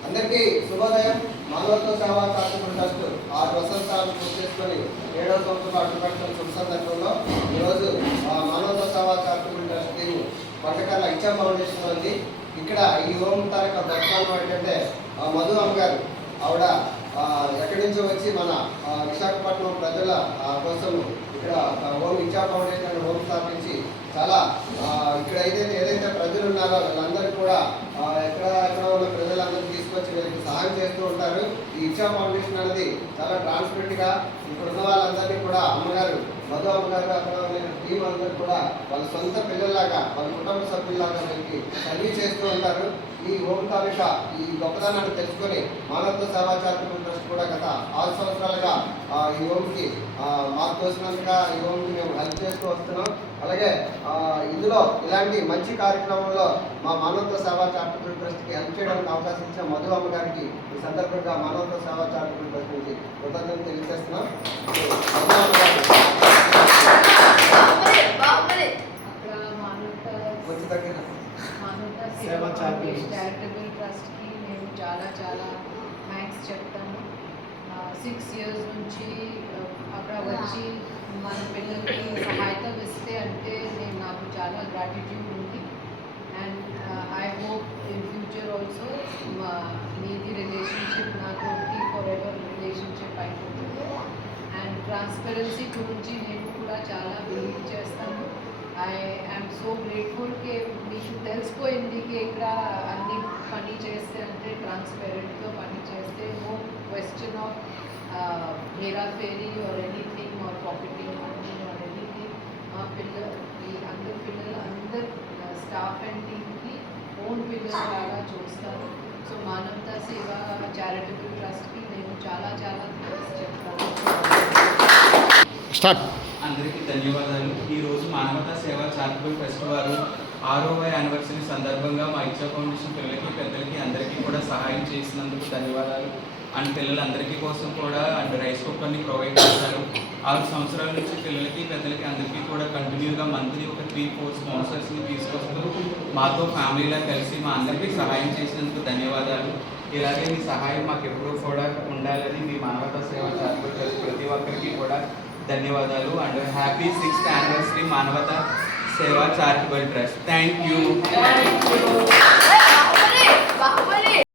అందరికీ శుభోదయం. మానవత్వ సేవా కార్యక్రమం ట్రస్ట్ ఆరు వసంతాలు పూర్తి చేసుకొని ఏడవ సంవత్సరం అడ్డుపెట్టడం శుభ సందర్భంలో ఈరోజు ఆ మానవత్వ సేవా కార్యక్రమం ట్రస్ట్ టీం వంటకాల ఇచ్చా ఫౌండేషన్ ఉంది. ఇక్కడ ఈ హోమ్ తారక బ్రహ్మాండం ఏంటంటే మధు అమ్మ గారు ఆవిడ ఎక్కడి నుంచో వచ్చి మన విశాఖపట్నం ప్రజల ఆ, కోసం ఇక్కడ ఓం హోమ్ ఇచ్చా ఫౌండేషన్ అనే హోమ్ స్థాపించి చాలా ఇక్కడ అయితే ఏదైతే ప్రజలు ఉన్నారో వాళ్ళందరూ కూడా ఎక్కడ ఎక్కడ ఉన్న ప్రజలందరూ సహాయం చేస్తూ ఉంటారు. ఈ ఇచ్చా ఫౌండేషన్ అనేది చాలా ట్రాన్స్పరెంట్గా ఇక్కడ ఉన్న వాళ్ళందరినీ కూడా అమ్మగారు మధు అమ్మగారు అక్కడ ఉన్న టీం అందరూ కూడా వాళ్ళ సొంత పిల్లల్లాగా వాళ్ళ కుటుంబ సభ్యుల్లాగా వెళ్ళి సర్వీస్ చేస్తూ ఉంటారు. ఈ హోమ్ తాలూకా ఈ గొప్పదనాన్ని తెలుసుకొని మానవత్వ సేవా చారిటబుల్ ట్రస్ట్ కూడా గత ఆరు సంవత్సరాలుగా ఈ హోమ్కి ఆ, మాకు తోసినంతగా ఈ హోమ్కి మేము హెల్ప్ చేస్తూ వస్తున్నాం. అలాగే ఇందులో ఇలాంటి మంచి కార్యక్రమంలో మా మానవత్వ సేవా చారిటబుల్ ట్రస్ట్కి హెల్ప్ చేయడానికి అవకాశం ఇచ్చిన మధు అమ్మ గారికి ఈ సందర్భంగా మానవత్వ సేవా చారిటబుల్ ట్రస్ట్ నుంచి కృతజ్ఞతలు తెలియజేస్తున్నాం మధు అమ్మ గారు అక్కడ మానవత వచ్చి దగ్గర మానవత సేవా చారిటబుల్ ట్రస్ట్కి మేము చాలా చాలా థ్యాంక్స్ చెప్తాము సిక్స్ ఇయర్స్ నుంచి అక్కడ వచ్చి మన పిల్లలకి సహాయత ఇస్తే అంటే నేను నాకు చాలా గ్రాటిట్యూడ్ ఉంది. And I hope in future also మీది రిలేషన్షిప్ నాతో ఫర్ ఎవర్ రిలేషన్షిప్ అయిపోతుంది. అండ్ ట్రాన్స్పరెన్సీ గురించి నేను కూడా చాలా బిలీవ్ చేస్తాను ఐ ఐఎమ్ సో గ్రేట్ఫుల్కి మీకు తెలిసిపోయింది కి ఇక్కడ అన్ని పని చేస్తే అంటే ట్రాన్స్పరెంట్గా పని చేస్తే no question of hera pheri or anything or pocketing money or anything మా పిల్లలు ఈ అందరు పిల్లలు అందరు స్టాఫ్ అండ్ టీమ్కి ఓన్ పిల్లలు లాగా చూస్తారు. సో మానవతా సేవ చారిటబుల్ ట్రస్ట్కి నేను చాలా చాలా చెప్తాను స్టార్ట్. అందరికీ ధన్యవాదాలు. ఈరోజు మానవతా సేవ చారిటబుల్ ట్రస్ట్ వారు ఆరవ యానివర్సరీ సందర్భంగా మా ఇచ్చా ఫౌండేషన్ పిల్లలకి పెద్దలకి అందరికీ కూడా సహాయం చేసినందుకు ధన్యవాదాలు. అండ్ పిల్లలందరికీ కోసం కూడా అండ్ రైస్ కుక్కర్ని ప్రొవైడ్ చేశారు. ఆరు సంవత్సరాల నుంచి పిల్లలకి పెద్దలకి అందరికీ కూడా కంటిన్యూగా మంత్లీ ఒక త్రీ ఫోర్ స్పాన్సర్స్ని తీసుకొస్తూ మాతో ఫ్యామిలీలా కలిసి మా అందరికీ సహాయం చేసినందుకు ధన్యవాదాలు. ఇలాగే మీ సహాయం మాకు ఎప్పుడూ కూడా ఉండాలని మీ మానవతా సేవ చారిటబుల్ ప్రతి ఒక్కరికి కూడా ధన్యవాదాలు. అండ్ హ్యాపీ సిక్స్త్ యానివర్సరీ మానవత సేవా చారిటబుల్ ట్రస్ట్. Thank you.